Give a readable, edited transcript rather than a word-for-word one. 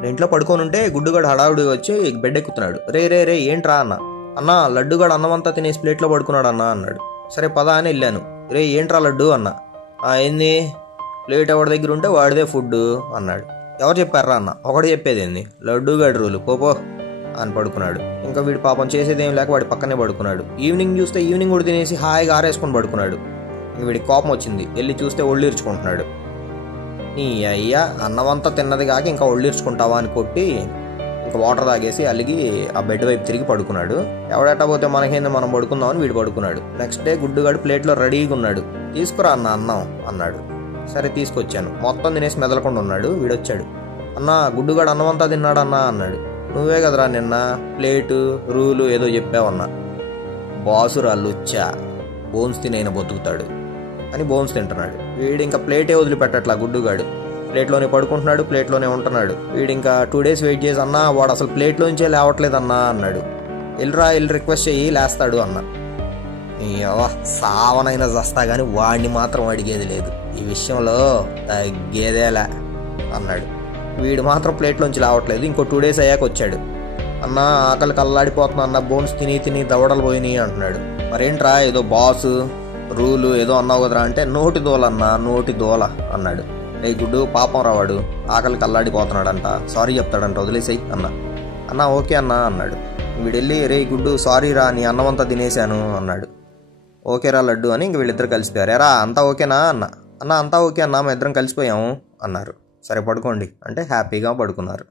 నేను ఇంట్లో పడుకొని ఉంటే గుడ్డుగాడు హడావుడిగా వచ్చి బెడ్ ఎక్కుతున్నాడు. రే రే రే ఏంట్రా అన్న. అన్న లడ్డుగాడు అన్నమంతా తినేసి ప్లేట్లో పడుకున్నాడు అన్న అన్నాడు. సరే పదా అని వెళ్ళాను. రే ఏంట్రా లడ్డు అన్న. ఏంది ప్లేట్ ఎవరి దగ్గర ఉంటే వాడిదే ఫుడ్ అన్నాడు. ఎవరు చెప్పారా అన్న. ఒకటి చెప్పేది ఏంది, లడ్డుగాడు రూలు పోపో అని పడుకున్నాడు. ఇంకా వీడు పాపం చేసేదేం లేక వాడి పక్కనే పడుకున్నాడు. ఈవినింగ్ చూస్తే ఈవినింగ్ కూడా తినేసి హాయిగా ఆరేసుకొని పడుకున్నాడు. ఇంక వీడికి కోపం వచ్చింది. వెళ్ళి చూస్తే ఒళ్ళీర్చుకుంటున్నాడు. నీ అయ్యా అన్నమంతా తిన్నది కాక ఇంకా ఒళ్ళీర్చుకుంటావా అని కొట్టి ఇంకా వాటర్ తాగేసి అలిగి ఆ బెడ్ వైపు తిరిగి పడుకున్నాడు. ఎవడెట్టా పోతే మనకేంది మనం పడుకుందామని వీడు పడుకున్నాడు. నెక్స్ట్ డే గుడ్డుగాడు ప్లేట్లో రెడీగా ఉన్నాడు. తీసుకురా అన్న అన్నం అన్నాడు. సరే తీసుకొచ్చాను. మొత్తం తినేసి మెదలకుండా ఉన్నాడు. వీడొచ్చాడు. అన్న గుడ్డుగాడు అన్నమంతా తిన్నాడన్నా అన్నాడు. నువ్వే కదరా నిన్న ప్లేటు రూలు ఏదో చెప్పావన్నా. బాసురా లుచ్చా బోన్స్ తినైనా బతుకుతాడు అని బోన్స్ తింటున్నాడు. వీడు ఇంకా ప్లేటే వదిలిపెట్టట్లా. గుడ్డుగాడు ప్లేట్లోనే పడుకుంటున్నాడు, ప్లేట్లోనే ఉంటున్నాడు. వీడు ఇంకా 2 days వెయిట్ చేసి అన్నా వాడు అసలు ప్లేట్లోంచే లేవట్లేదన్నా అన్నాడు. వెళ్ళి రిక్వెస్ట్ చెయ్యి లేస్తాడు అన్న. సావనైనా చస్తా కానీ వాడిని మాత్రం అడిగేది లేదు, ఈ విషయంలో తగ్గేదేలా అన్నాడు. వీడు మాత్రం ప్లేట్లోంచి లేవట్లేదు. ఇంకో 2 days అయ్యాక వచ్చాడు. అన్న ఆకలి కల్లాడిపోతున్నా అన్న, బోన్స్ తిని తిని దవడలు పోయినాయి అంటున్నాడు. మరేంట్రా ఏదో బాసు రూలు ఏదో అన్నావు కదరా అంటే నోటి దోల అన్నా నోటి దోల అన్నాడు. రే గుడ్డు పాపం రావాడు ఆకలి కల్లాడిపోతున్నాడంట, సారీ చెప్తాడంట, వదిలేసాయి అన్న ఓకే అన్న అన్నాడు. వీడెళ్ళి రే గుడ్డు సారీ రా నీ అన్నమంతా తినేశాను అన్నాడు. ఓకేరా లడ్డు అని ఇంక వీళ్ళిద్దరు కలిసిపోయారు. ఎరా అంతా ఓకేనా అన్న అంతా ఓకే అన్న, మా ఇద్దరం కలిసిపోయాము అన్నారు. సరే పడుకోండి అంటే హ్యాపీగా పడుకున్నారు.